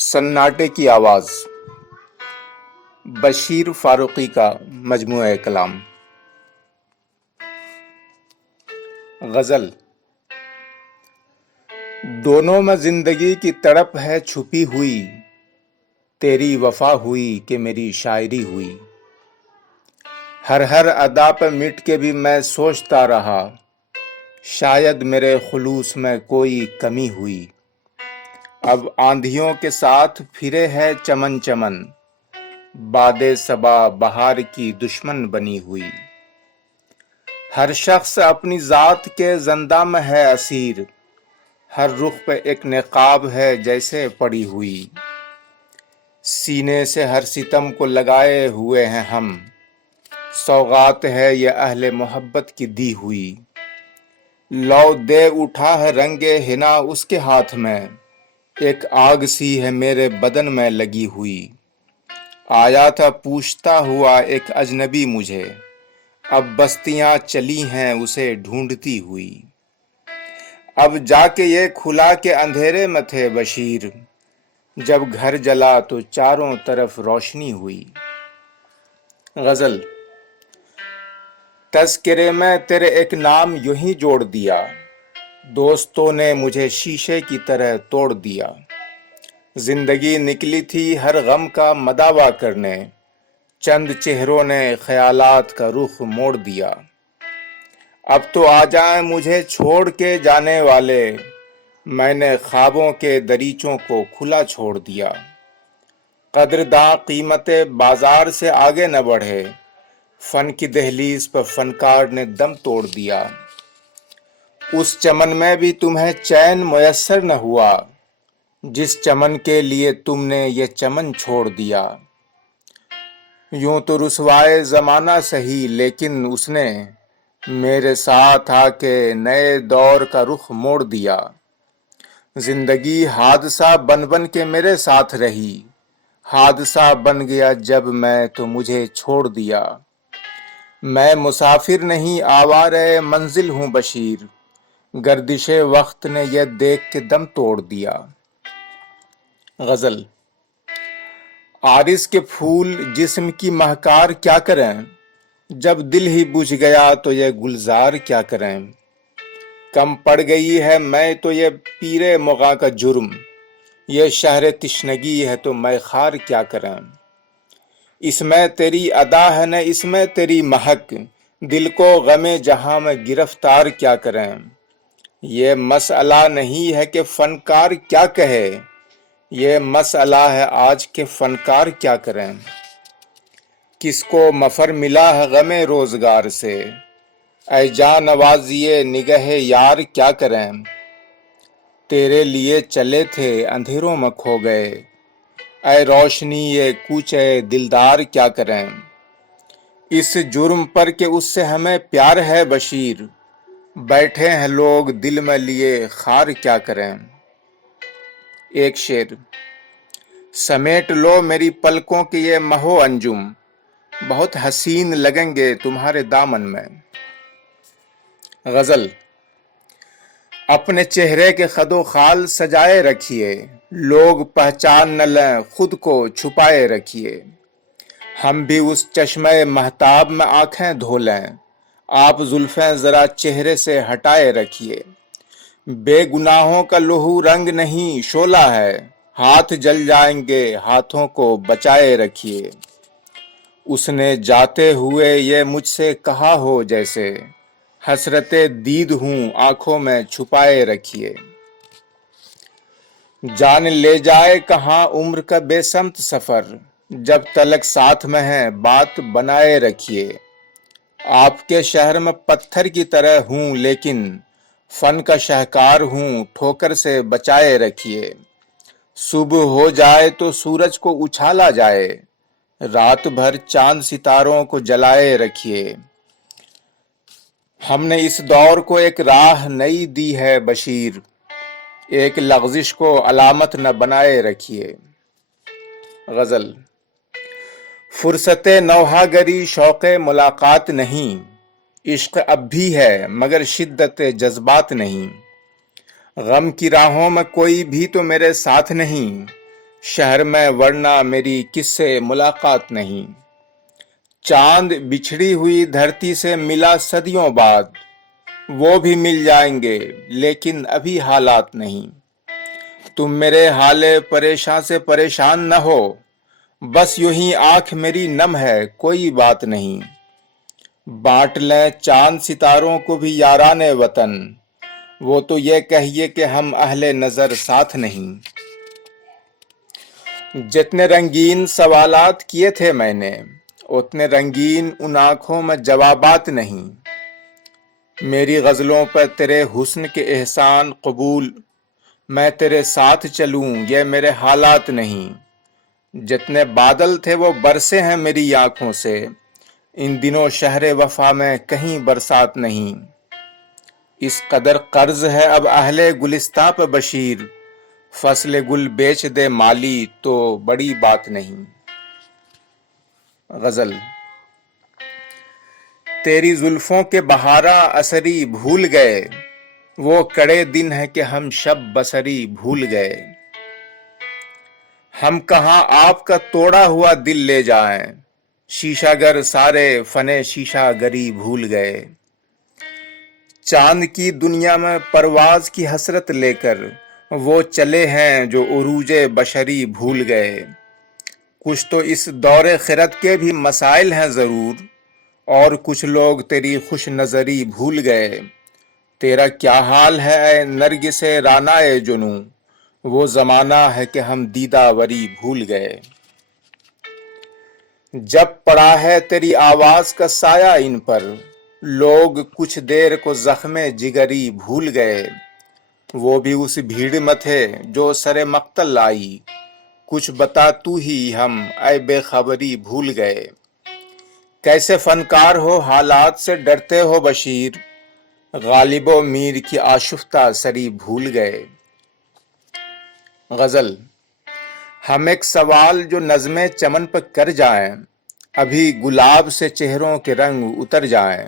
سناٹے کی آواز، بشیر فاروقی کا مجموعہ کلام۔ غزل۔ دونوں میں زندگی کی تڑپ ہے چھپی ہوئی، تیری وفا ہوئی کہ میری شاعری ہوئی۔ ہر ادا پہ مٹ کے بھی میں سوچتا رہا، شاید میرے خلوص میں کوئی کمی ہوئی۔ اب آندھیوں کے ساتھ پھرے ہے چمن چمن، باد صبا بہار کی دشمن بنی ہوئی۔ ہر شخص اپنی ذات کے زندہ میں ہے اسیر، ہر رخ پہ ایک نقاب ہے جیسے پڑی ہوئی۔ سینے سے ہر ستم کو لگائے ہوئے ہیں ہم، سوغات ہے یہ اہل محبت کی دی ہوئی۔ لو دے اٹھا ہے رنگ حنا اس کے ہاتھ میں، ایک آگ سی ہے میرے بدن میں لگی ہوئی۔ آیا تھا پوچھتا ہوا ایک اجنبی مجھے، اب بستیاں چلی ہیں اسے ڈھونڈتی ہوئی۔ اب جا کے یہ کھلا کہ اندھیرے میں تھے بشیر، جب گھر جلا تو چاروں طرف روشنی ہوئی۔ غزل۔ تذکرے میں تیرے ایک نام یوں ہی جوڑ دیا، دوستوں نے مجھے شیشے کی طرح توڑ دیا۔ زندگی نکلی تھی ہر غم کا مداوا کرنے، چند چہروں نے خیالات کا رخ موڑ دیا۔ اب تو آ جائیں مجھے چھوڑ کے جانے والے، میں نے خوابوں کے دریچوں کو کھلا چھوڑ دیا۔ قدرداں قیمت بازار سے آگے نہ بڑھے، فن کی دہلیز پر فنکار نے دم توڑ دیا۔ اس چمن میں بھی تمہیں چین میسر نہ ہوا، جس چمن کے لیے تم نے یہ چمن چھوڑ دیا۔ یوں تو رسوائے زمانہ سہی، لیکن اس نے میرے ساتھ آ کے نئے دور کا رخ موڑ دیا۔ زندگی حادثہ بن بن کے میرے ساتھ رہی، حادثہ بن گیا جب میں تو مجھے چھوڑ دیا۔ میں مسافر نہیں آوارۂ منزل ہوں بشیر، گردش وقت نے یہ دیکھ کے دم توڑ دیا۔ غزل۔ عارض کے پھول جسم کی مہکار کیا کریں، جب دل ہی بجھ گیا تو یہ گلزار کیا کریں۔ کم پڑ گئی ہے میں تو یہ پیر مغاں کا جرم، یہ شہر تشنگی ہے تو میں خار کیا کریں۔ اس میں تیری ادا ہے نہ اس میں تیری مہک، دل کو غم جہاں میں گرفتار کیا کریں۔ یہ مسئلہ نہیں ہے کہ فنکار کیا کہے، یہ مسئلہ ہے آج کے فنکار کیا کریں۔ کس کو مفر ملا ہے غم روزگار سے، اے جاں نوازیے نگہ یار کیا کریں۔ تیرے لیے چلے تھے اندھیروں میں کھو گئے، اے روشنی یہ کوچے دلدار کیا کریں۔ اس جرم پر کہ اس سے ہمیں پیار ہے بشیر، بیٹھے ہیں لوگ دل میں لیے خار کیا کریں۔ ایک شعر۔ سمیٹ لو میری پلکوں کے یہ مہو انجم، بہت حسین لگیں گے تمہارے دامن میں۔ غزل۔ اپنے چہرے کے خد و خال سجائے رکھیے، لوگ پہچان نہ لیں خود کو چھپائے رکھیے۔ ہم بھی اس چشمہ مہتاب میں آنکھیں دھو لیں، آپ زلفیں ذرا چہرے سے ہٹائے رکھیے۔ بے گناہوں کا لہو رنگ نہیں شعلہ ہے، ہاتھ جل جائیں گے ہاتھوں کو بچائے رکھیے۔ اس نے جاتے ہوئے یہ مجھ سے کہا ہو جیسے، حسرت دید ہوں آنکھوں میں چھپائے رکھیے۔ جان لے جائے کہاں عمر کا بے سمت سفر، جب تلک ساتھ میں ہے بات بنائے رکھیے۔ آپ کے شہر میں پتھر کی طرح ہوں لیکن فن کا شاہکار ہوں، ٹھوکر سے بچائے رکھیے۔ صبح ہو جائے تو سورج کو اچھالا جائے، رات بھر چاند ستاروں کو جلائے رکھیے۔ ہم نے اس دور کو ایک راہ نئی دی ہے بشیر، ایک لغزش کو علامت نہ بنائے رکھیے۔ غزل۔ فرصت نوحہ گری شوق ملاقات نہیں، عشق اب بھی ہے مگر شدت جذبات نہیں۔ غم کی راہوں میں کوئی بھی تو میرے ساتھ نہیں، شہر میں ورنہ میری کس سے ملاقات نہیں۔ چاند بچھڑی ہوئی دھرتی سے ملا صدیوں بعد، وہ بھی مل جائیں گے لیکن ابھی حالات نہیں۔ تم میرے حال پریشان سے پریشان نہ ہو، بس یوں ہی آنکھ میری نم ہے، کوئی بات نہیں۔ بانٹ لیں چاند ستاروں کو بھی یاران وطن، وہ تو یہ کہیے کہ ہم اہل نظر ساتھ نہیں۔ جتنے رنگین سوالات کیے تھے میں نے، اتنے رنگین ان آنکھوں میں جوابات نہیں۔ میری غزلوں پر تیرے حسن کے احسان قبول، میں تیرے ساتھ چلوں یہ میرے حالات نہیں۔ جتنے بادل تھے وہ برسے ہیں میری آنکھوں سے، ان دنوں شہر وفا میں کہیں برسات نہیں۔ اس قدر قرض ہے اب اہل گلستاں پہ بشیر، فصل گل بیچ دے مالی تو بڑی بات نہیں۔ غزل۔ تیری زلفوں کے بہاراں اسری بھول گئے، وہ کڑے دن ہے کہ ہم شب بسری بھول گئے۔ ہم کہاں آپ کا توڑا ہوا دل لے جائیں، شیشہ گر سارے فن شیشہ گری بھول گئے۔ چاند کی دنیا میں پرواز کی حسرت لے کر وہ چلے ہیں جو عروج بشری بھول گئے۔ کچھ تو اس دور خرد کے بھی مسائل ہیں ضرور، اور کچھ لوگ تیری خوش نظری بھول گئے۔ تیرا کیا حال ہے اے نرگس رعناء جنوں، وہ زمانہ ہے کہ ہم دیدہ وری بھول گئے۔ جب پڑا ہے تیری آواز کا سایہ ان پر، لوگ کچھ دیر کو زخم جگری بھول گئے۔ وہ بھی اس بھیڑ میں تھے جو سر مقتل آئی، کچھ بتا تو ہی ہم اے بے خبری بھول گئے۔ کیسے فنکار ہو حالات سے ڈرتے ہو بشیر، غالب و میر کی آشفتہ سری بھول گئے۔ غزل۔ ہم ایک سوال جو نظم چمن پہ کر جائیں، ابھی گلاب سے چہروں کے رنگ اتر جائیں۔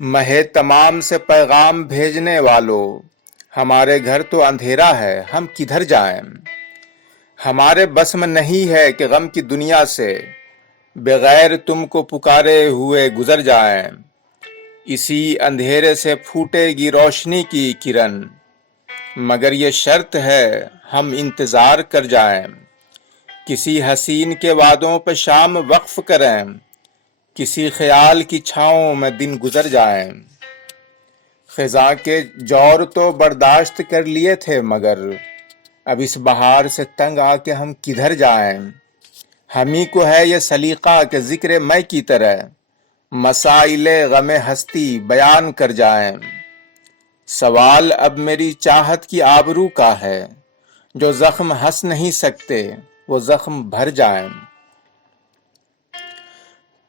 مہ تمام سے پیغام بھیجنے والوں، ہمارے گھر تو اندھیرا ہے ہم کدھر جائیں۔ ہمارے بس میں نہیں ہے کہ غم کی دنیا سے بغیر تم کو پکارے ہوئے گزر جائیں۔ اسی اندھیرے سے پھوٹے گی روشنی کی کرن، مگر یہ شرط ہے ہم انتظار کر جائیں۔ کسی حسین کے وعدوں پہ شام وقف کریں، کسی خیال کی چھاؤں میں دن گزر جائیں۔ خزاں کے جور تو برداشت کر لیے تھے مگر اب اس بہار سے تنگ آ کے ہم کدھر جائیں۔ ہمیں کو ہے یہ سلیقہ کہ ذکر میں کی طرح مسائل غم ہستی بیان کر جائیں۔ سوال اب میری چاہت کی آبرو کا ہے، جو زخم ہنس نہیں سکتے وہ زخم بھر جائیں۔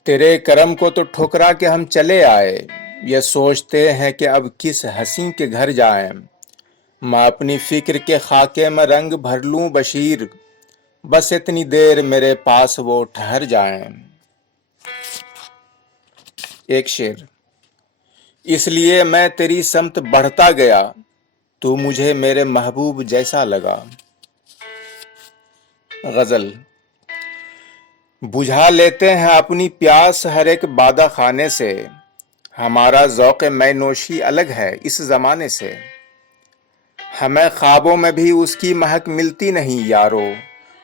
تیرے کرم کو تو ٹھکرا کے ہم چلے آئے، یہ سوچتے ہیں کہ اب کس حسین کے گھر جائیں۔ میں اپنی فکر کے خاکے میں رنگ بھر لوں بشیر، بس اتنی دیر میرے پاس وہ ٹھہر جائیں۔ ایک شعر۔ اس لیے میں تیری سمت بڑھتا گیا، تو مجھے میرے محبوب جیسا لگا۔ غزل۔ بجھا لیتے ہیں اپنی پیاس ہر ایک بادہ خانے سے، ہمارا ذوق میں نوشی الگ ہے اس زمانے سے۔ ہمیں خوابوں میں بھی اس کی مہک ملتی نہیں یارو،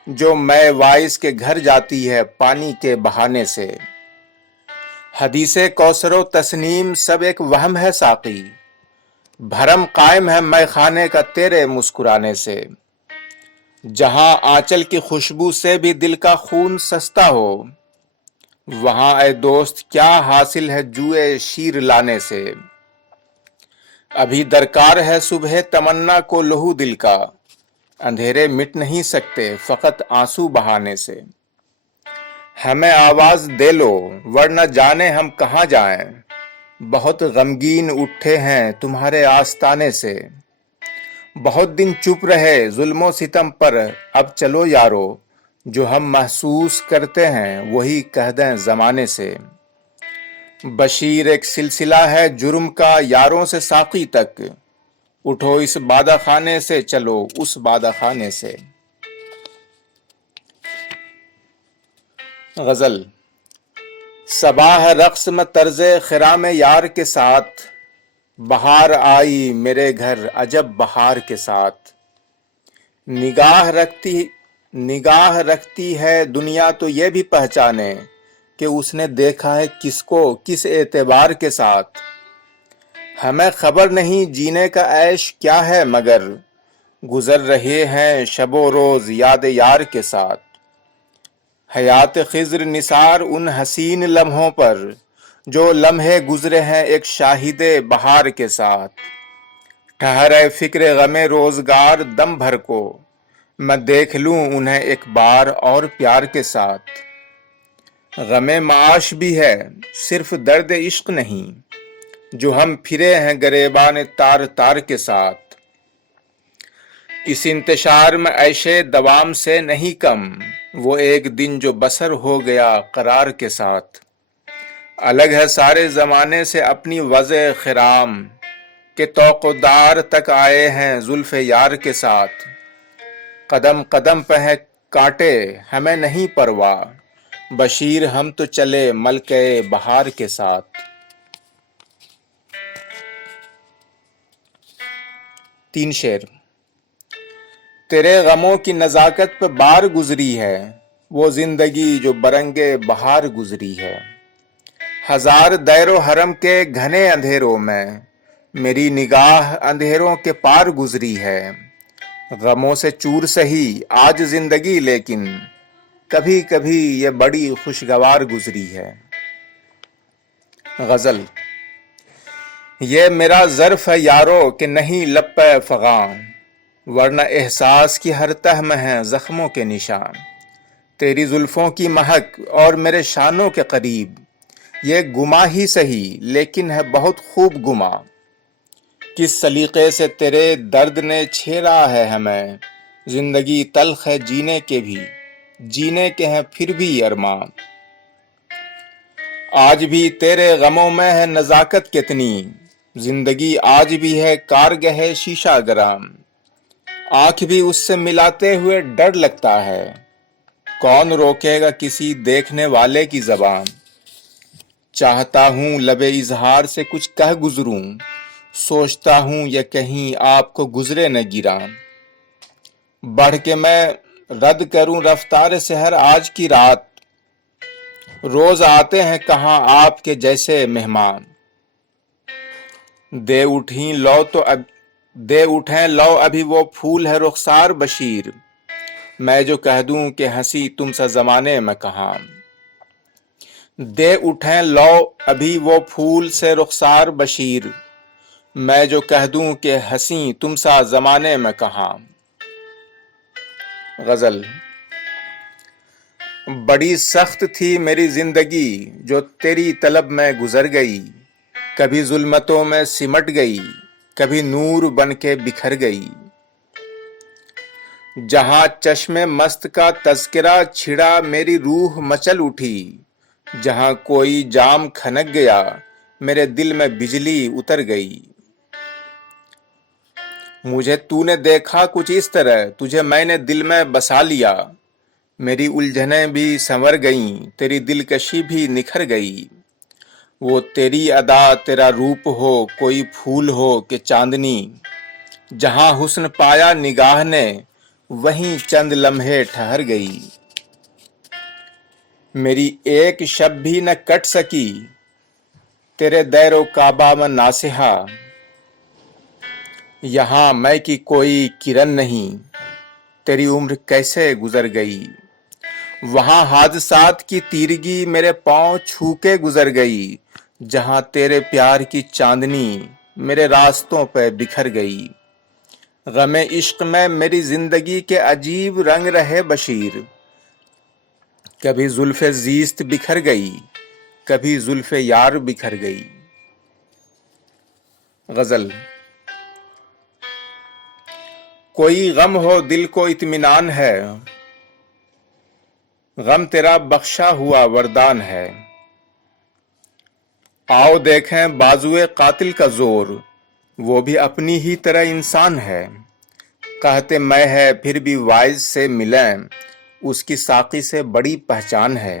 جو میں وائس کے گھر جاتی ہے پانی کے بہانے سے۔ حدیث کوثر و تسنیم سب ایک وہم ہے ساقی، بھرم قائم ہے میں خانے کا تیرے مسکرانے سے۔ جہاں آنچل کی خوشبو سے بھی دل کا خون سستا ہو، وہاں اے دوست کیا حاصل ہے جوئے شیر لانے سے۔ ابھی درکار ہے صبح تمنا کو لہو دل کا، اندھیرے مٹ نہیں سکتے فقط آنسو بہانے سے۔ ہمیں آواز دے لو ورنہ جانے ہم کہاں جائیں، بہت غمگین اٹھے ہیں تمہارے آستانے سے۔ بہت دن چپ رہے ظلم و ستم پر، اب چلو یارو جو ہم محسوس کرتے ہیں وہی کہہ دیں زمانے سے۔ بشیر ایک سلسلہ ہے جرم کا یاروں سے ساقی تک، اٹھو اس بادہ خانے سے چلو اس بادہ خانے سے۔ غزل صباح رقص میں طرز خرام یار کے ساتھ، بہار آئی میرے گھر عجب بہار کے ساتھ، نگاہ رکھتی ہے دنیا تو یہ بھی پہچانے کہ اس نے دیکھا ہے کس کو کس اعتبار کے ساتھ، ہمیں خبر نہیں جینے کا عیش کیا ہے مگر گزر رہے ہیں شب و روز یاد یار کے ساتھ، حیات خضر نثار ان حسین لمحوں پر جو لمحے گزرے ہیں ایک شاہد بہار کے ساتھ، ٹھہرے فکر غم روزگار دم بھر کو میں دیکھ لوں انہیں ایک بار اور پیار کے ساتھ، غم معاش بھی ہے صرف درد عشق نہیں جو ہم پھرے ہیں گریبان تار تار کے ساتھ، اس انتشار میں عیشے دوام سے نہیں کم وہ ایک دن جو بسر ہو گیا قرار کے ساتھ، الگ ہے سارے زمانے سے اپنی وضع خرام کہ توقدار تک آئے ہیں زلف یار کے ساتھ، قدم قدم پہ ہے کانٹے ہمیں نہیں پرواہ بشیر ہم تو چلے ملکہ بہار کے ساتھ۔ 3 شعر۔ تیرے غموں کی نزاکت پہ بار گزری ہے وہ زندگی جو برنگے بہار گزری ہے، ہزار دیر و حرم کے گھنے اندھیروں میں میری نگاہ اندھیروں کے پار گزری ہے، غموں سے چور سہی آج زندگی لیکن کبھی کبھی یہ بڑی خوشگوار گزری ہے۔ غزل یہ میرا ظرف ہے یارو کہ نہیں لب پہ فغاں، ورنہ احساس کی ہر تہ میں ہیں زخموں کے نشان، تیری زلفوں کی مہک اور میرے شانوں کے قریب یہ گما ہی سہی لیکن ہے بہت خوب گما، کس سلیقے سے تیرے درد نے چھیڑا ہے ہمیں، زندگی تلخ ہے جینے کے ہیں پھر بھی ارمان، آج بھی تیرے غموں میں ہے نزاکت کتنی، زندگی آج بھی ہے کارگہ شیشہ گرام، آنکھ بھی اس سے ملاتے ہوئے ڈر لگتا ہے، کون روکے گا کسی دیکھنے والے کی زبان، چاہتا ہوں لب اظہار سے کچھ کہہ گزروں، سوچتا ہوں یہ کہیں آپ کو گزرے نہ گراں، بڑھ کے میں رد کروں رفتار سحر آج کی رات، روز آتے ہیں کہاں آپ کے جیسے مہمان، دے اٹھیں لو ابھی وہ پھول ہے رخسار بشیر، میں جو کہہ دوں کہ ہنسی تم سا زمانے میں کہاں، دے اٹھیں لو ابھی وہ پھول سے رخسار بشیر، میں جو کہہ دوں کہ ہنسی تم سا زمانے میں کہاں۔ غزل بڑی سخت تھی میری زندگی جو تیری طلب میں گزر گئی، کبھی ظلمتوں میں سمٹ گئی کبھی نور بن کے بکھر گئی، جہاں چشم مست کا تذکرہ چھڑا میری روح مچل اٹھی، جہاں کوئی جام کھنک گیا میرے دل میں بجلی اتر گئی، مجھے تو نے دیکھا کچھ اس طرح تجھے میں نے دل میں بسا لیا، میری الجھنیں بھی سنور گئیں تیری دلکشی بھی نکھر گئی، وہ تیری ادا تیرا روپ ہو کوئی پھول ہو کہ چاندنی، جہاں حسن پایا نگاہ نے وہیں چند لمحے ٹھہر گئی، میری ایک شب بھی نہ کٹ سکی تیرے دیر و کعبہ میں ناصحہ، یہاں میں کی کوئی کرن نہیں تیری عمر کیسے گزر گئی، وہاں حادثات کی تیرگی میرے پاؤں چھو کے گزر گئی، جہاں تیرے پیار کی چاندنی میرے راستوں پہ بکھر گئی، غم عشق میں میری زندگی کے عجیب رنگ رہے بشیر، کبھی زلف زیست بکھر گئی کبھی زلف یار بکھر گئی۔ غزل کوئی غم ہو دل کو اطمینان ہے، غم تیرا بخشا ہوا وردان ہے، آؤ دیکھیں بازوئے قاتل کا زور وہ بھی اپنی ہی طرح انسان ہے، کہتے میں ہے پھر بھی وائز سے ملیں اس کی ساقی سے بڑی پہچان ہے،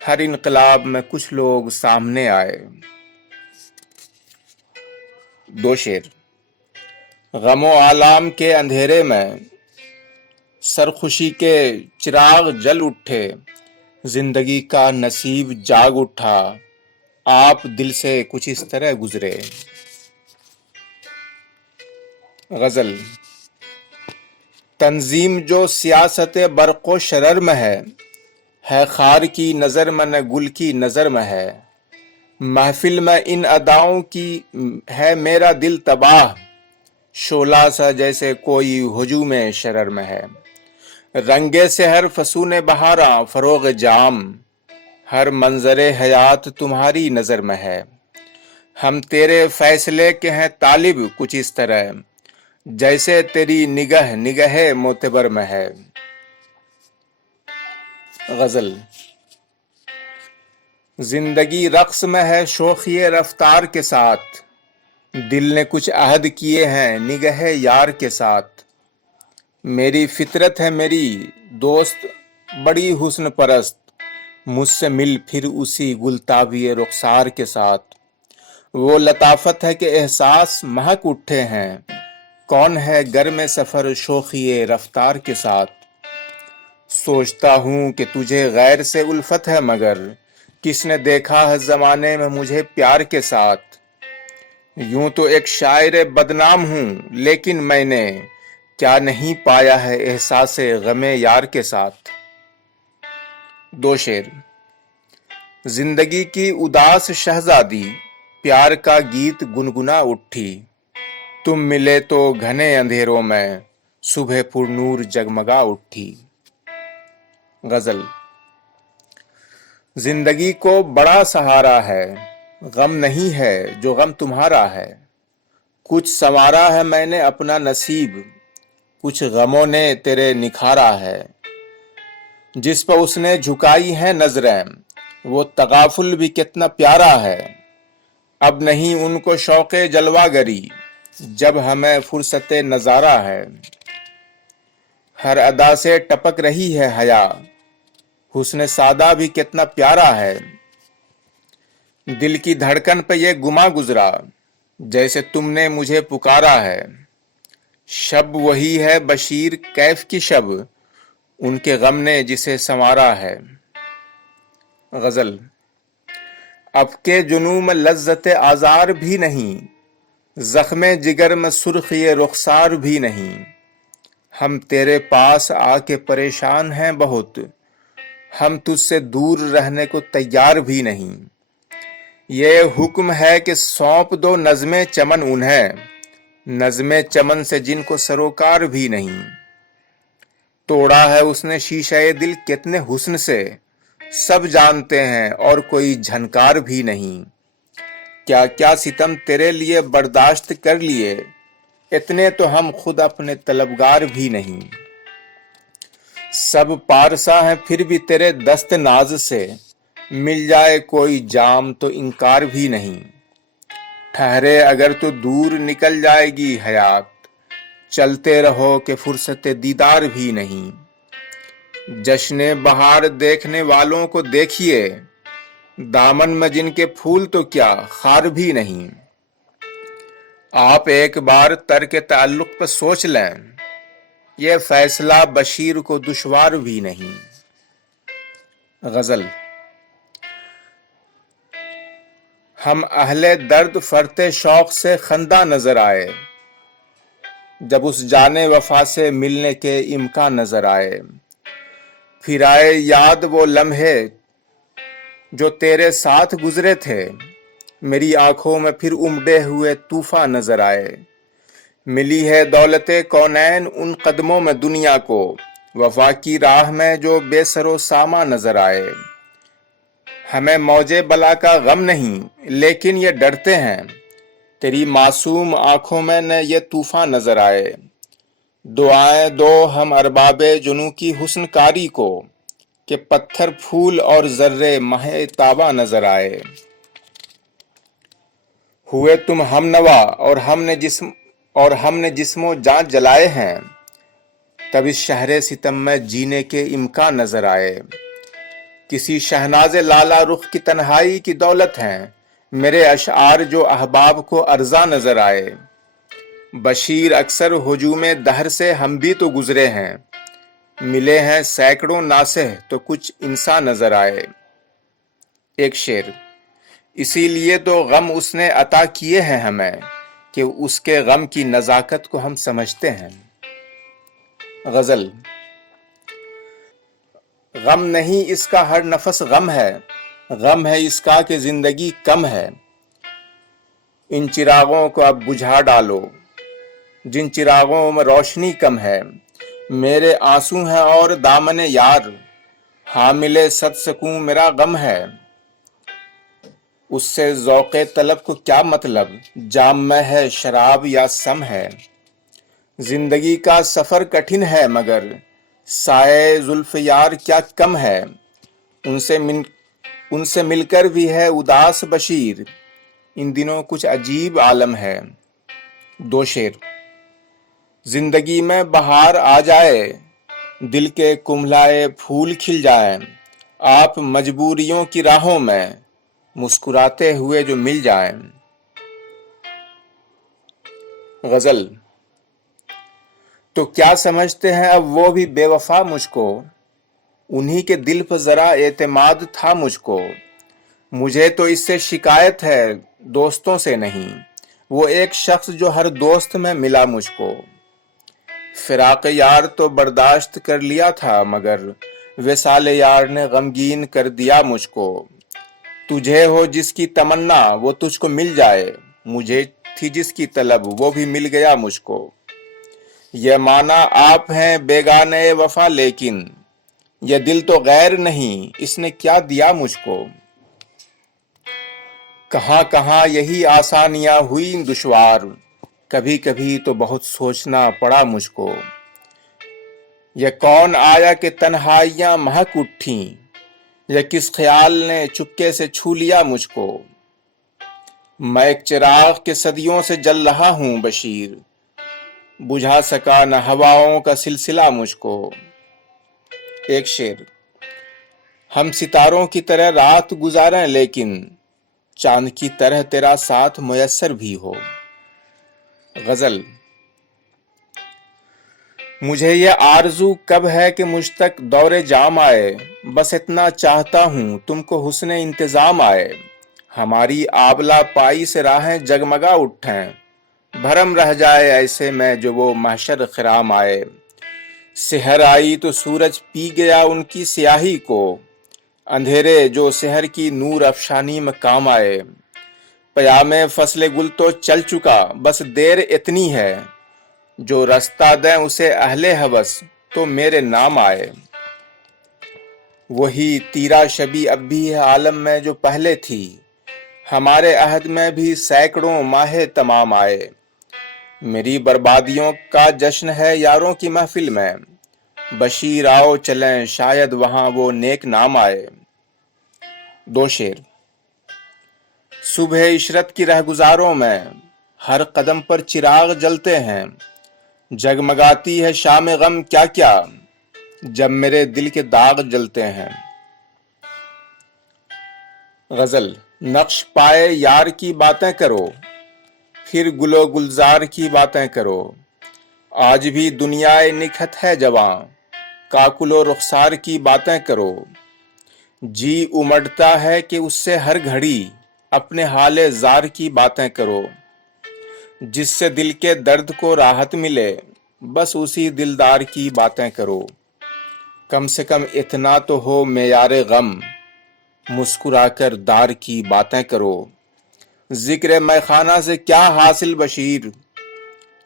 ہر انقلاب میں کچھ لوگ سامنے آئے۔ دو شعر۔ غم و آلام کے اندھیرے میں سرخوشی کے چراغ جل اٹھے، زندگی کا نصیب جاگ اٹھا، آپ دل سے کچھ اس طرح گزرے۔ غزل۔ تنظیم جو سیاست برق و شرر میں ہے خار کی نظر میں نہ گل کی نظر میں ہے، محفل میں ان اداؤں کی ہے میرا دل تباہ، شعلہ سا جیسے کوئی ہجوم شرر میں ہے، رنگے سے ہر فسون بہاراں فروغ جام، ہر منظر حیات تمہاری نظر میں ہے، ہم تیرے فیصلے کے ہیں طالب کچھ اس طرح، جیسے تیری نگہ معتبر میں ہے۔ غزل۔ زندگی رقص میں ہے شوخی رفتار کے ساتھ، دل نے کچھ عہد کیے ہیں نگہ یار کے ساتھ، میری فطرت ہے میری دوست بڑی حسن پرست، مجھ سے مل پھر اسی گلتابی رخسار کے ساتھ، وہ لطافت ہے کہ احساس مہک اٹھے ہیں، کون ہے گرم سفر شوخی رفتار کے ساتھ، سوچتا ہوں کہ تجھے غیر سے الفت ہے مگر کس نے دیکھا ہے زمانے میں مجھے پیار کے ساتھ، یوں تو ایک شاعر بدنام ہوں لیکن میں نے کیا نہیں پایا ہے احساس غم یار کے ساتھ۔ دو شعر۔ زندگی کی اداس شہزادی پیار کا گیت گنگنا اٹھی، تم ملے تو گھنے اندھیروں میں صبح پر نور جگمگا اٹھی۔ غزل۔ زندگی کو بڑا سہارا ہے، غم نہیں ہے جو غم تمہارا ہے، کچھ سنوارا ہے میں نے اپنا نصیب، کچھ غموں نے تیرے نکھارا ہے، جس پر اس نے جھکائی ہیں نظریں وہ تغافل بھی کتنا پیارا ہے، اب نہیں ان کو شوق جلوہ گری جب ہمیں فرصت نظارہ ہے، ہر ادا سے ٹپک رہی ہے حیا، حسن سادہ بھی کتنا پیارا ہے، دل کی دھڑکن پہ یہ گما گزرا جیسے تم نے مجھے پکارا ہے، شب وہی ہے بشیر کیف کی شب، ان کے غم نے جسے سنوارا ہے۔ غزل۔ اب کے جنوں میں لذت آزار بھی نہیں، زخم جگر میں سرخی رخسار بھی نہیں، ہم تیرے پاس آ کے پریشان ہیں بہت، ہم تجھ سے دور رہنے کو تیار بھی نہیں، یہ حکم ہے کہ سونپ دو نظم چمن انہیں، نظم چمن سے جن کو سروکار بھی نہیں، توڑا ہے اس نے شیشہ دل کتنے حسن سے، سب جانتے ہیں اور کوئی جھنکار بھی نہیں، کیا کیا ستم تیرے لیے برداشت کر لیے، اتنے تو ہم خود اپنے طلبگار بھی نہیں، سب پارسا ہیں پھر بھی تیرے دست ناز سے، مل جائے کوئی جام تو انکار بھی نہیں، ٹھہرے اگر تو دور نکل جائے گی حیات، چلتے رہو کہ فرصت دیدار بھی نہیں، جشن بہار دیکھنے والوں کو دیکھیے، دامن میں جن کے پھول تو کیا خار بھی نہیں، آپ ایک بار ترک تعلق پہ سوچ لیں، یہ فیصلہ بشیر کو دشوار بھی نہیں۔ غزل۔ ہم اہل درد فرتے شوق سے خندہ نظر آئے، جب اس جانے وفا سے ملنے کے امکان نظر آئے، پھر آئے یاد وہ لمحے جو تیرے ساتھ گزرے تھے، میری آنکھوں میں پھر امڈے ہوئے طوفان نظر آئے، ملی ہے دولت کونین ان قدموں میں دنیا کو، وفا کی راہ میں جو بے سر و ساما نظر آئے، ہمیں موج بلا کا غم نہیں لیکن یہ ڈرتے ہیں، تیری معصوم آنکھوں میں نہ یہ طوفان نظر آئے، دعائیں دو ہم ارباب جنوں کی حسن کاری کو، کہ پتھر پھول اور ذرے مہ تابہ نظر آئے، ہوئے تم ہم نوا اور ہم نے جسم و جان جلائے ہیں، تب اس شہر ستم میں جینے کے امکان نظر آئے، کسی شہناز لالا رخ کی تنہائی کی دولت ہیں میرے اشعار جو احباب کو ارزاں نظر آئے۔ بشیر اکثر ہجوم دہر سے ہم بھی تو گزرے ہیں، ملے ہیں سینکڑوں ناصح تو کچھ انسان نظر آئے۔ ایک شعر: اسی لیے تو غم اس نے عطا کیے ہیں ہمیں کہ اس کے غم کی نزاکت کو ہم سمجھتے ہیں۔ غزل: غم نہیں اس کا ہر نفس غم ہے، غم ہے اس کا کہ زندگی کم ہے۔ ان چراغوں کو اب بجھا ڈالو جن چراغوں میں روشنی کم ہے۔ میرے آنسو ہیں اور دامن یار، حامل صد سکوں میرا غم ہے۔ اس سے ذوق طلب کو کیا مطلب، جام میں ہے شراب یا سم ہے۔ زندگی کا سفر کٹھن ہے مگر سائے زلف یار کیا کم ہے۔ ان سے مل کر بھی ہے اداس بشیر، ان دنوں کچھ عجیب عالم ہے۔ دو شعر: زندگی میں بہار آ جائے، دل کے کملائے پھول کھل جائیں، آپ مجبوریوں کی راہوں میں مسکراتے ہوئے جو مل جائیں۔ غزل: تو کیا سمجھتے ہیں اب وہ بھی بے وفا مجھ کو، انہی کے دل پر ذرا اعتماد تھا مجھ کو۔ مجھے تو اس سے شکایت ہے دوستوں سے نہیں، وہ ایک شخص جو ہر دوست میں ملا مجھ کو۔ فراق یار تو برداشت کر لیا تھا مگر وصال یار نے غمگین کر دیا مجھ کو۔ تجھے ہو جس کی تمنا وہ تجھ کو مل جائے، مجھے تھی جس کی طلب وہ بھی مل گیا مجھ کو۔ یہ مانا آپ ہیں بیگانے وفا لیکن یہ دل تو غیر نہیں، اس نے کیا دیا مجھ کو۔ کہاں کہاں یہی آسانیاں ہوئیں دشوار، کبھی کبھی تو بہت سوچنا پڑا مجھ کو۔ یہ کون آیا کہ تنہائیاں مہک اٹھیں، یا کس خیال نے چپکے سے چھو لیا مجھ کو۔ میں ایک چراغ کے صدیوں سے جل رہا ہوں بشیر، بجھا سکا نہ ہواؤں کا سلسلہ مجھ کو۔ ایک شعر: ہم ستاروں کی طرح رات گزاریں لیکن چاند کی طرح تیرا ساتھ میسر بھی ہو۔ غزل: مجھے یہ آرزو کب ہے کہ مجھ تک دور جام آئے، بس اتنا چاہتا ہوں تم کو حسن انتظام آئے۔ ہماری آبلا پائی سے راہیں جگمگا اٹھیں، بھرم رہ جائے ایسے میں جو وہ محشر خرام آئے۔ سحر آئی تو سورج پی گیا ان کی سیاہی کو، اندھیرے جو سحر کی نور افشانی میں کام آئے۔ پیام فصل گل تو چل چکا بس دیر اتنی ہے، جو رستہ دیں اسے اہل ہوس تو میرے نام آئے۔ وہی تیرا شبی اب بھی ہے عالم میں جو پہلے تھی، ہمارے عہد میں بھی سینکڑوں ماہ تمام آئے۔ میری بربادیوں کا جشن ہے یاروں کی محفل میں، بشیر آؤ چلیں شاید وہاں وہ نیک نام آئے۔ دو شعر: صبح عشرت کی رہگزاروں میں ہر قدم پر چراغ جلتے ہیں، جگمگاتی ہے شام غم کیا کیا جب میرے دل کے داغ جلتے ہیں۔ غزل: نقش پائے یار کی باتیں کرو، پھر گل و گلزار کی باتیں کرو، آج بھی دنیا نکھت ہے جواں، کاکل و رخسار کی باتیں کرو۔ جی امڑتا ہے کہ اس سے ہر گھڑی اپنے حال زار کی باتیں کرو، جس سے دل کے درد کو راحت ملے بس اسی دلدار کی باتیں کرو۔ کم سے کم اتنا تو ہو معیار غم، مسکرا کر دار کی باتیں کرو۔ ذکر میخانہ سے کیا حاصل بشیر،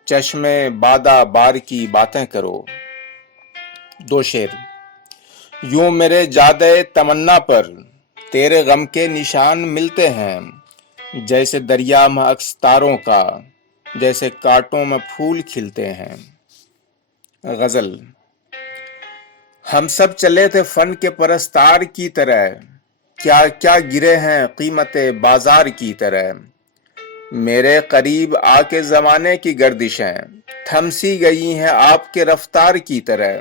چشم بادہ بار کی باتیں کرو۔ دو شعر: یوں میرے جادے تمنا پر تیرے غم کے نشان ملتے ہیں، جیسے دریا میں عکس تاروں کا، جیسے کانٹوں میں پھول کھلتے ہیں۔ غزل: ہم سب چلے تھے فن کے پرستار کی طرح، کیا کیا گرے ہیں قیمت بازار کی طرح۔ میرے قریب آ کے زمانے کی گردشیں تھم سی گئی ہیں آپ کے رفتار کی طرح۔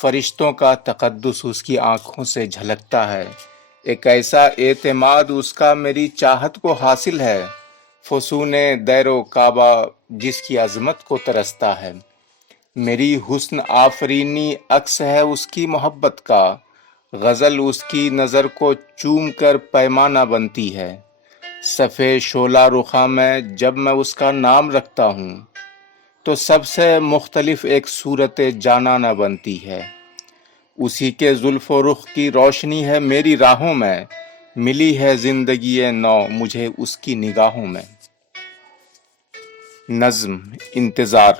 فرشتوں کا تقدس اس کی آنکھوں سے جھلکتا ہے، ایک ایسا اعتماد اس کا میری چاہت کو حاصل ہے، فسون دیر و کعبہ جس کی عظمت کو ترستا ہے، میری حسن آفرینی عکس ہے اس کی محبت کا، غزل اس کی نظر کو چوم کر پیمانہ بنتی ہے، صفِ شعلہ رخاں میں جب میں اس کا نام رکھتا ہوں تو سب سے مختلف ایک صورت جانانہ بنتی ہے، اسی کے زلف و رخ کی روشنی ہے میری راہوں میں، ملی ہے زندگی نو مجھے اس کی نگاہوں میں۔ نظم انتظار۔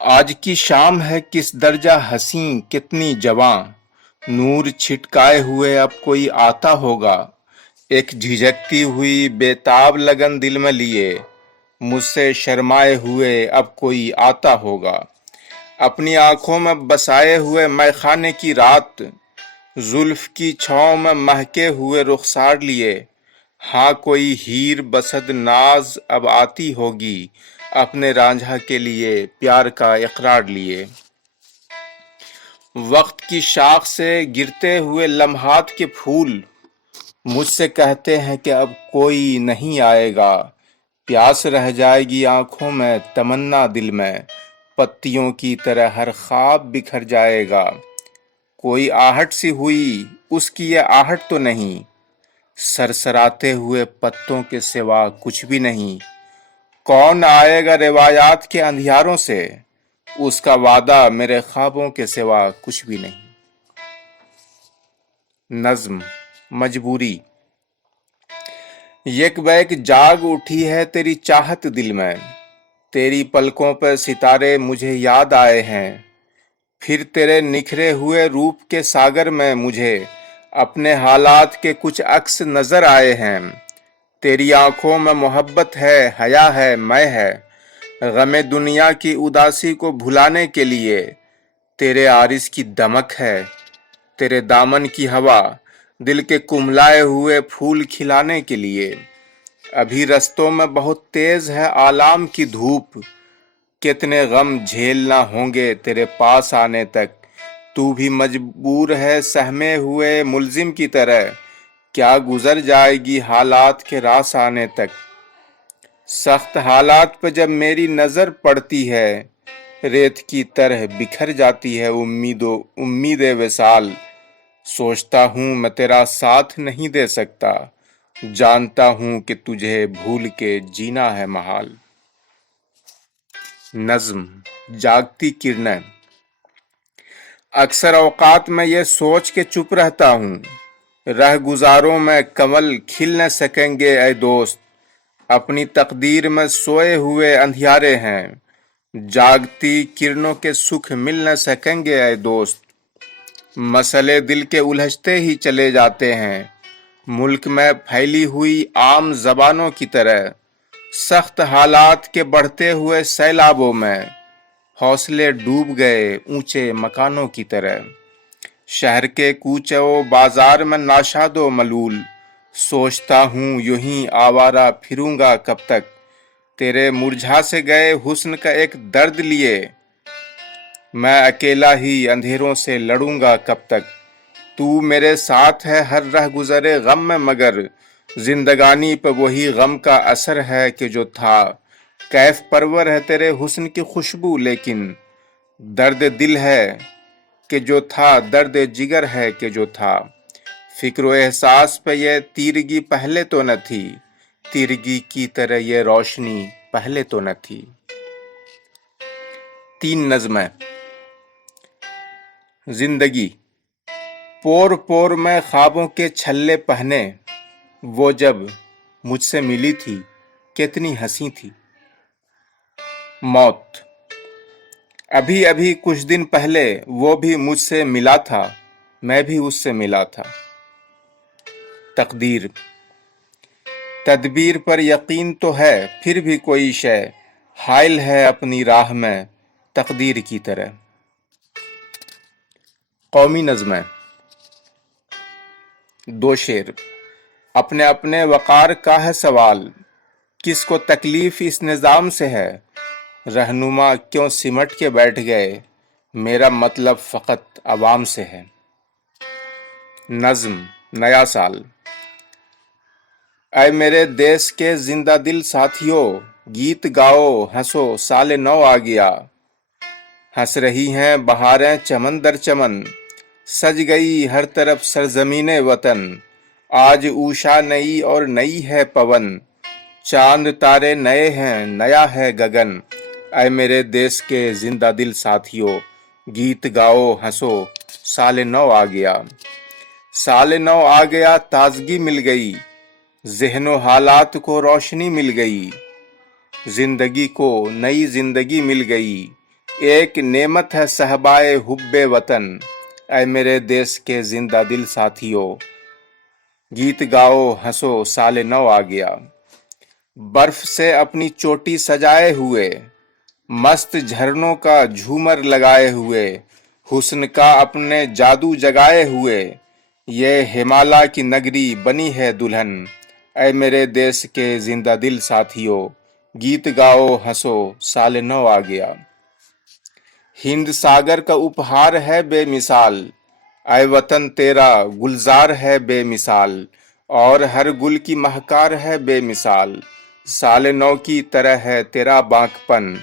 آج کی شام ہے کس درجہ حسین کتنی جواں، نور چھٹکائے ہوئے اب کوئی آتا ہوگا، ایک جھجکتی ہوئی بےتاب لگن دل میں لیے، مجھ سے شرمائے ہوئے اب کوئی آتا ہوگا، اپنی آنکھوں میں بسائے ہوئے میں خانے کی رات، زلف کی چھاؤں میں مہکے ہوئے رخسار لیے، ہاں کوئی ہیر بسد ناز اب آتی ہوگی، اپنے رانجھا کے لیے پیار کا اقرار لیے، وقت کی شاخ سے گرتے ہوئے لمحات کے پھول مجھ سے کہتے ہیں کہ اب کوئی نہیں آئے گا، پیاس رہ جائے گی آنکھوں میں تمنا دل میں، پتیوں کی طرح ہر خواب بکھر جائے گا، کوئی آہٹ سی ہوئی اس کی یہ آہٹ تو نہیں، سرسراتے ہوئے پتوں کے سوا کچھ بھی نہیں، کون آئے گا روایات کے اندھیاروں سے، اس کا وعدہ میرے خوابوں کے سوا کچھ بھی نہیں۔ نظم مجبوری۔ یک بیک جاگ اٹھی ہے تیری چاہت دل میں، تیری پلکوں پہ ستارے مجھے یاد آئے ہیں، پھر تیرے نکھرے ہوئے روپ کے ساگر میں مجھے اپنے حالات کے کچھ عکس نظر آئے ہیں، تیری آنکھوں میں محبت ہے، حیا ہے، میں ہے، غم دنیا کی اداسی کو بھلانے کے لیے، تیرے عارض کی دمک ہے، تیرے دامن کی ہوا دل کے کملائے ہوئے پھول کھلانے کے لیے، ابھی رستوں میں بہت تیز ہے آلام کی دھوپ، کتنے غم جھیلنا ہوں گے تیرے پاس آنے تک، تو بھی مجبور ہے سہمے ہوئے ملزم کی طرح، کیا گزر جائے گی حالات کے راس آنے تک، سخت حالات پہ جب میری نظر پڑتی ہے، ریت کی طرح بکھر جاتی ہے امید وصال، سوچتا ہوں میں تیرا ساتھ نہیں دے سکتا، جانتا ہوں کہ تجھے بھول کے جینا ہے محال۔ نظم جاگتی کرنیں۔ اکثر اوقات میں یہ سوچ کے چپ رہتا ہوں، رہ گزاروں میں کنول کھل نہ سکیں گے اے دوست، اپنی تقدیر میں سوئے ہوئے اندھیارے ہیں، جاگتی کرنوں کے سکھ مل نہ سکیں گے اے دوست، مسئلے دل کے الجھتے ہی چلے جاتے ہیں، ملک میں پھیلی ہوئی عام زبانوں کی طرح، سخت حالات کے بڑھتے ہوئے سیلابوں میں حوصلے ڈوب گئے اونچے مکانوں کی طرح، شہر کے کوچے و بازار میں ناشاد و ملول، سوچتا ہوں یوں ہی آوارہ پھروں گا کب تک، تیرے مرجھا سے گئے حسن کا ایک درد لیے، میں اکیلا ہی اندھیروں سے لڑوں گا کب تک، تو میرے ساتھ ہے ہر رہ گزرے غم میں مگر، زندگانی پہ وہی غم کا اثر ہے کہ جو تھا، کیف پرور ہے تیرے حسن کی خوشبو لیکن، درد دل ہے کہ جو تھا، درد جگر ہے کہ جو تھا، فکر و احساس پہ یہ تیرگی پہلے تو نہ تھی، تیرگی کی طرح یہ روشنی پہلے تو نہ تھی۔ 3 نظمیں۔ زندگی۔ پور پور میں خوابوں کے چھلے پہنے، وہ جب مجھ سے ملی تھی کتنی ہنسی تھی۔ موت۔ ابھی ابھی کچھ دن پہلے وہ بھی مجھ سے ملا تھا، میں بھی اس سے ملا تھا۔ تقدیر۔ تدبیر پر یقین تو ہے پھر بھی کوئی شے حائل ہے اپنی راہ میں تقدیر کی طرح۔ قومی نظمیں۔ 2 شعر۔ اپنے اپنے وقار کا ہے سوال، کس کو تکلیف اس نظام سے ہے، رہنما کیوں سمٹ کے بیٹھ گئے، میرا مطلب فقط عوام سے ہے۔ نظم، نیا سال۔ اے میرے دیس کے زندہ دل ساتھیوں، گیت گاؤ، ہنسو، سال نو آ گیا۔ ہنس رہی ہیں بہاریں چمن در چمن، سج گئی ہر طرف سرزمین وطن۔ آج اوشا نئی اور نئی ہے پون، چاند تارے نئے ہیں، نیا ہے گگن۔ اے میرے دیس کے زندہ دل ساتھیوں، گیت گاؤ، ہنسو، سال نو آ گیا۔ سال نو آ گیا، تازگی مل گئی، ذہن و حالات کو روشنی مل گئی، زندگی کو نئی زندگی مل گئی۔ ایک نعمت ہے صحبائے حب وطن۔ اے میرے دیس کے زندہ دل ساتھیوں، گیت گاؤ، ہنسو، سال نو آ گیا۔ برف سے اپنی چوٹی سجائے ہوئے، مست جھرنوں کا جھومر لگائے ہوئے، حسن کا اپنے جادو جگائے ہوئے، یہ ہمالیہ کی نگری بنی ہے دلہن۔ اے میرے دیس کے زندہ دل ساتھیوں، گیت گاؤ، ہنسو، سال نو آ گیا۔ ہند ساگر کا اپہار ہے بے مثال، اے وطن تیرا گلزار ہے بے مثال، اور ہر گل کی مہکار ہے بے مثال۔ سال نو کی طرح ہے تیرا باک پن۔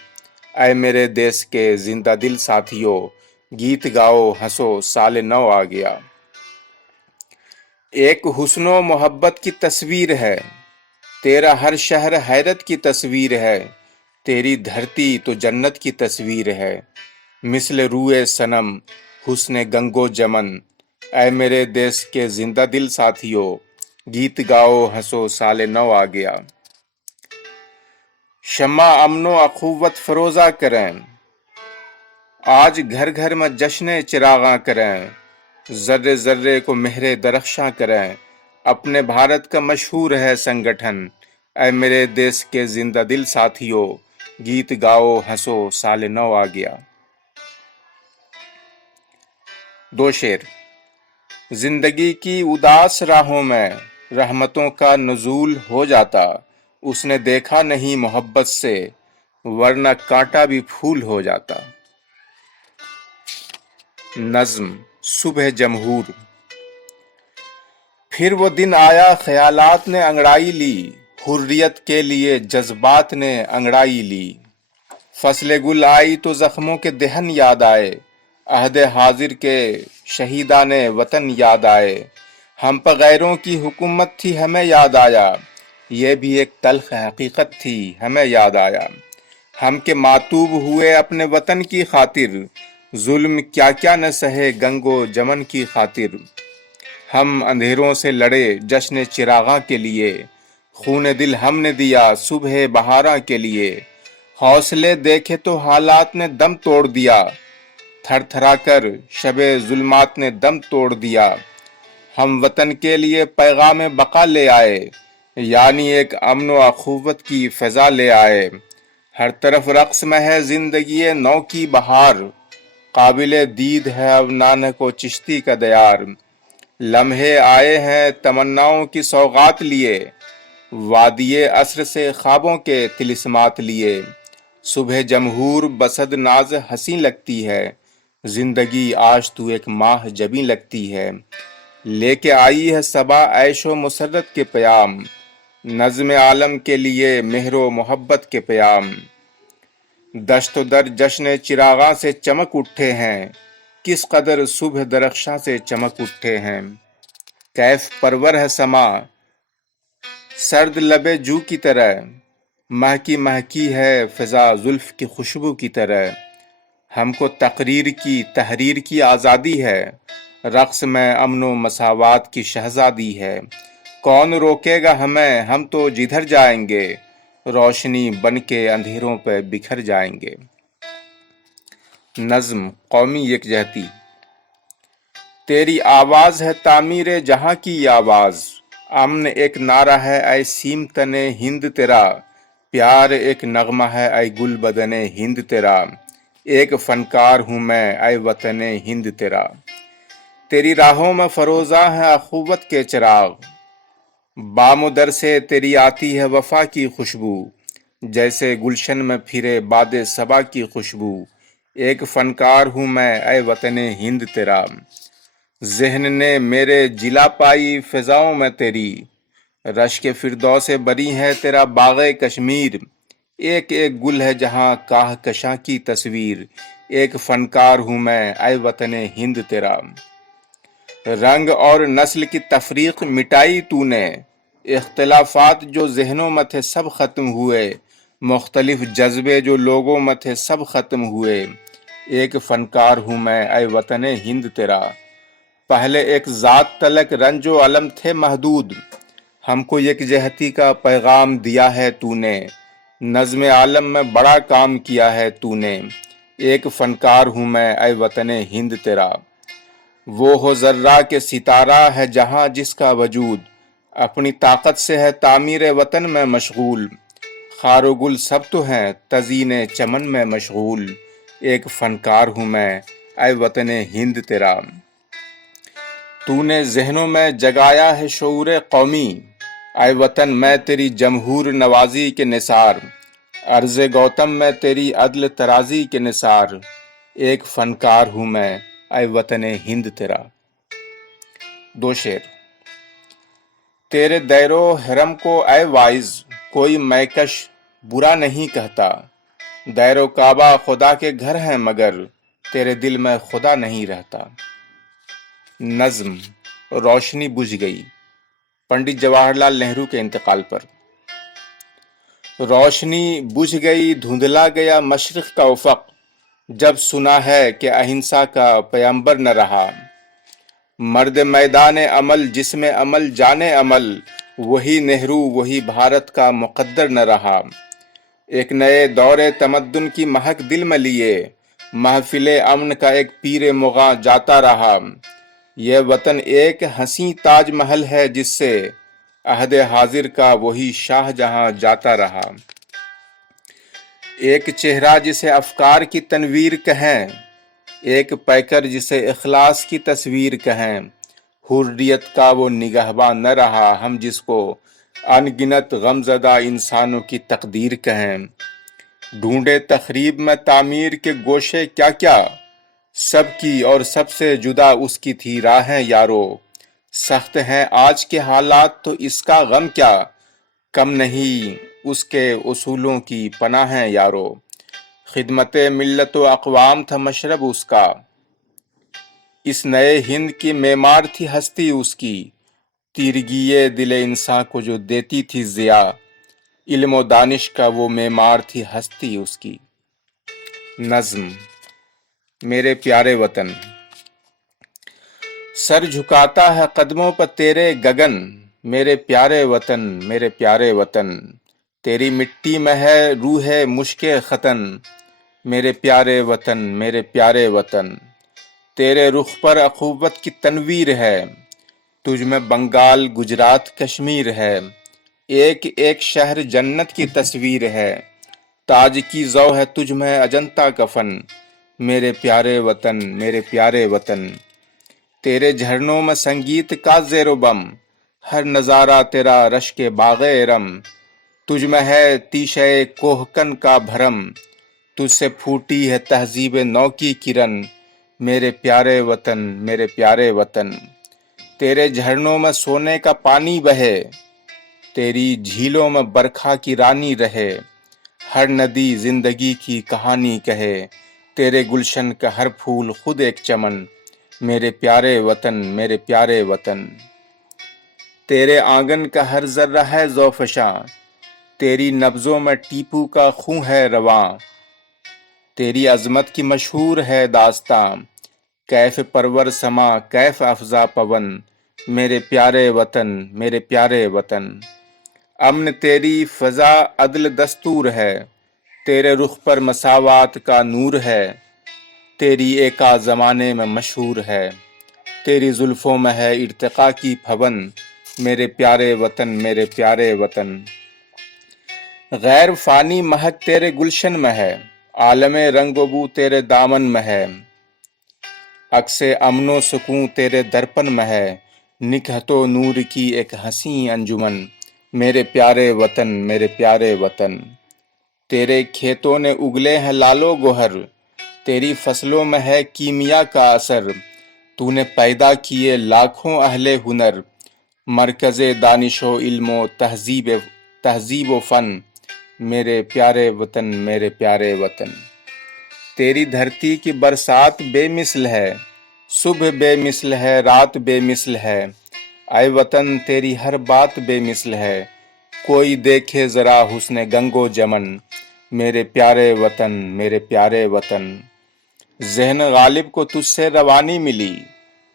اے میرے دیس کے زندہ دل ساتھیوں، گیت گاؤ، ہنسو، سال نو آ گیا۔ ایک حسن و محبت کی تصویر ہے، تیرا ہر شہر حیرت کی تصویر ہے، تیری دھرتی تو جنت کی تصویر ہے، مثل روئے صنم، حسن گنگو جمن۔ اے میرے دیس کے زندہ دل ساتھیوں، گیت گاؤ، ہنسو، سال نو آ گیا۔ شمع امن و اخوت فروزہ کریں، آج گھر گھر میں جشن چراغاں کریں، ذرے ذرے کو مہر درخشاں کریں، اپنے بھارت کا مشہور ہے سنگٹھن۔ اے میرے دیس کے زندہ دل ساتھیوں، گیت گاؤ، ہنسو، سال نو آ گیا۔ دو شعر۔ زندگی کی اداس راہوں میں رحمتوں کا نزول ہو جاتا، اس نے دیکھا نہیں محبت سے، ورنہ کانٹا بھی پھول ہو جاتا۔ نظم، صبح جمہور۔ پھر وہ دن آیا، خیالات نے انگڑائی لی، حریت کے لیے جذبات نے انگڑائی لی۔ فصل گل آئی تو زخموں کے دہن یاد آئے، عہد حاضر کے شہیدان وطن یاد آئے۔ ہم پر غیروں کی حکومت تھی، ہمیں یاد آیا، یہ بھی ایک تلخ حقیقت تھی، ہمیں یاد آیا۔ ہم کے ماتوب ہوئے اپنے وطن کی خاطر، ظلم کیا کیا نہ سہے گنگو جمن کی خاطر۔ ہم اندھیروں سے لڑے جشن چراغاں کے لیے، خون دل ہم نے دیا صبح بہاراں کے لیے۔ حوصلے دیکھے تو حالات نے دم توڑ دیا، تھر تھرا کر شب ظلمات نے دم توڑ دیا۔ ہم وطن کے لیے پیغام بقا لے آئے، یعنی ایک امن و اخوت کی فضا لے آئے۔ ہر طرف رقص میں ہے زندگی نو کی بہار، قابل دید ہے اب نانک و چشتی کا دیار۔ لمحے آئے ہیں تمناؤں کی سوغات لیے، وادی عصر سے خوابوں کے طلسمات لیے۔ صبح جمہور بسد ناز ہنسی لگتی ہے، زندگی آج تو ایک ماہ جبیں لگتی ہے۔ لے کے آئی ہے صبا عیش و مسرت کے پیام، نظم عالم کے لیے مہر و محبت کے پیام۔ دشت و در جشن چراغاں سے چمک اٹھے ہیں، کس قدر صبح درخشاں سے چمک اٹھے ہیں۔ کیف پرور ہے سما سرد لب جو کی طرح، مہکی مہکی ہے فضا زلف کی خوشبو کی طرح۔ ہم کو تقریر کی تحریر کی آزادی ہے، رقص میں امن و مساوات کی شہزادی ہے۔ کون روکے گا ہمیں، ہم تو جدھر جائیں گے، روشنی بن کے اندھیروں پہ بکھر جائیں گے۔ نظم، قومی یکجہتی۔ تیری آواز ہے تعمیر جہاں کی آواز، امن ایک نعرہ ہے اے سیم تن ہند تیرا، پیار ایک نغمہ ہے اے گل بدن ہند تیرا، ایک فنکار ہوں میں اے وطن ہند تیرا۔ تیری راہوں میں فروزاں ہے اخوت کے چراغ، بام و در سے تیری آتی ہے وفا کی خوشبو، جیسے گلشن میں پھرے باد صبا کی خوشبو، ایک فنکار ہوں میں اے وطن ہند تیرا، ذہن نے میرے جلا پائی فضاؤں میں تیری، رشک فردوس بری ہے تیرا باغ کشمیر، ایک ایک گل ہے جہاں کاہ کشاں کی تصویر، ایک فنکار ہوں میں اے وطن ہند تیرا۔ رنگ اور نسل کی تفریق مٹائی تو نے، اختلافات جو ذہنوں میں تھے سب ختم ہوئے، مختلف جذبے جو لوگوں میں تھے سب ختم ہوئے، ایک فنکار ہوں میں اے وطن ہند تیرا۔ پہلے ایک ذات تلک رنج و علم تھے محدود، ہم کو یکجہتی کا پیغام دیا ہے تو نے، نظم عالم میں بڑا کام کیا ہے تو نے، ایک فنکار ہوں میں اے وطن ہند تیرا۔ وہ ہو ذرہ کے ستارہ ہے جہاں جس کا وجود، اپنی طاقت سے ہے تعمیر وطن میں مشغول، خار و گل سب تو ہیں تزئین چمن میں مشغول، ایک فنکار ہوں میں اے وطن ہند تیرا۔ تو نے ذہنوں میں جگایا ہے شعور قومی، اے وطن میں تیری جمہور نوازی کے نثار، عرض گوتم میں تیری عدل ترازی کے نثار، ایک فنکار ہوں میں اے وطن ہند تیرا۔ دو شعر۔ تیرے دیر و حرم کو اے واعظ کوئی میکش برا نہیں کہتا، دیر و کعبہ خدا کے گھر ہیں مگر تیرے دل میں خدا نہیں رہتا۔ نظم روشنی بجھ گئی، پنڈت جواہر لال نہرو کے انتقال پر۔ روشنی بجھ گئی دھندلا گیا مشرق کا افق، جب سنا ہے کہ اہنسا کا پیمبر نہ رہا، مرد میدان عمل جس میں عمل جانے عمل، وہی نہرو وہی بھارت کا مقدر نہ رہا، ایک نئے دور تمدن کی مہک دل میں لیے، محفل امن کا ایک پیر مغاں جاتا رہا، یہ وطن ایک حسین تاج محل ہے جس سے عہد حاضر کا وہی شاہ جہاں جاتا رہا، ایک چہرہ جسے افکار کی تنویر کہیں، ایک پیکر جسے اخلاص کی تصویر کہیں، حریت کا وہ نگہباں نہ رہا ہم جس کو ان گنت غم زدہ انسانوں کی تقدیر کہیں، ڈھونڈے تخریب میں تعمیر کے گوشے کیا کیا، سب کی اور سب سے جدا اس کی تھی راہیں یارو، سخت ہیں آج کے حالات تو اس کا غم کیا، کم نہیں اس کے اصولوں کی پناہیں یارو، خدمت ملت و اقوام تھا مشرب اس کا، اس نئے ہند کی معمار تھی ہستی اس کی، تیرگی دل انسان کو جو دیتی تھی ضیا، علم و دانش کا وہ معمار تھی ہستی اس کی۔ نظم میرے پیارے وطن۔ سر جھکاتا ہے قدموں پر تیرے گگن، میرے پیارے وطن میرے پیارے وطن، تیری مٹی میں ہے روح مشک ختن، میرے پیارے وطن میرے پیارے وطن، تیرے رخ پر اخوت کی تنویر ہے، تجھ میں بنگال گجرات کشمیر ہے، ایک ایک شہر جنت کی تصویر ہے، تاج کی ضو ہے تجھ میں اجنتا کفن، میرے پیارے وطن میرے پیارے وطن، تیرے جھرنوں میں سنگیت کا زیر و بم، ہر نظارہ تیرا رشک باغ ارم، تجھ میں ہے تیشے کوہکن کا بھرم، تجھ سے پھوٹی ہے تہذیب نو کی کرن، میرے پیارے وطن میرے پیارے وطن، تیرے جھرنوں میں سونے کا پانی بہے، تیری جھیلوں میں برکھا کی رانی رہے، ہر ندی زندگی کی کہانی کہے، تیرے گلشن کا ہر پھول خود ایک چمن، میرے پیارے وطن میرے پیارے وطن، تیرے آنگن کا ہر ذرہ ہے ذوفشاں، تیری نبضوں میں ٹیپو کا خون ہے رواں، تیری عظمت کی مشہور ہے داستاں، کیف پرور سما کیف افزا پون، میرے پیارے وطن میرے پیارے وطن، امن تیری فضا عدل دستور ہے، تیرے رخ پر مساوات کا نور ہے، تیری ایکا زمانے میں مشہور ہے، تیری زلفوں میں ہے ارتقا کی پھون، میرے پیارے وطن میرے پیارے وطن، غیر فانی مہک تیرے گلشن میں ہے، عالم رنگ و بو تیرے دامن میں ہے، عکس امن و سکون تیرے درپن میں ہے، نکہت و نور کی ایک حسین انجمن، میرے پیارے وطن میرے پیارے وطن، تیرے کھیتوں نے اگلے ہیں لالو گوہر، تیری فصلوں میں ہے کیمیا کا اثر، تو نے پیدا کیے لاکھوں اہل ہنر، مرکز دانش و علم و تہذیب و فن، میرے پیارے وطن میرے پیارے وطن۔ تیری دھرتی کی برسات بے مثل ہے، صبح بے مثل ہے رات بے مثل ہے، اے وطن تیری ہر بات بے مثل ہے، کوئی دیکھے ذرا حسن گنگ و جمن، میرے پیارے وطن میرے پیارے وطن۔ ذہن غالب کو تجھ سے روانی ملی،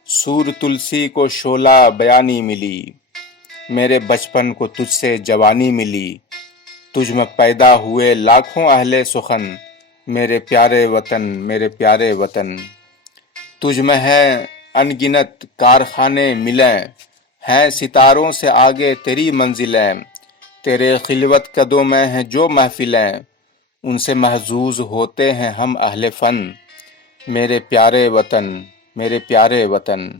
سور تلسی کو شعلہ بیانی ملی، میرے بچپن کو تجھ سے جوانی ملی، تجھ میں پیدا ہوئے لاکھوں اہل سخن، میرے پیارے وطن میرے پیارے وطن۔ تجھ میں ہے ان گنت کارخانے ملیں، ہیں ستاروں سے آگے تیری منزلیں، تیرے خلوت قدوں میں ہیں جو محفلیں، ان سے محظوظ ہوتے ہیں ہم اہل فن، میرے پیارے وطن میرے پیارے وطن۔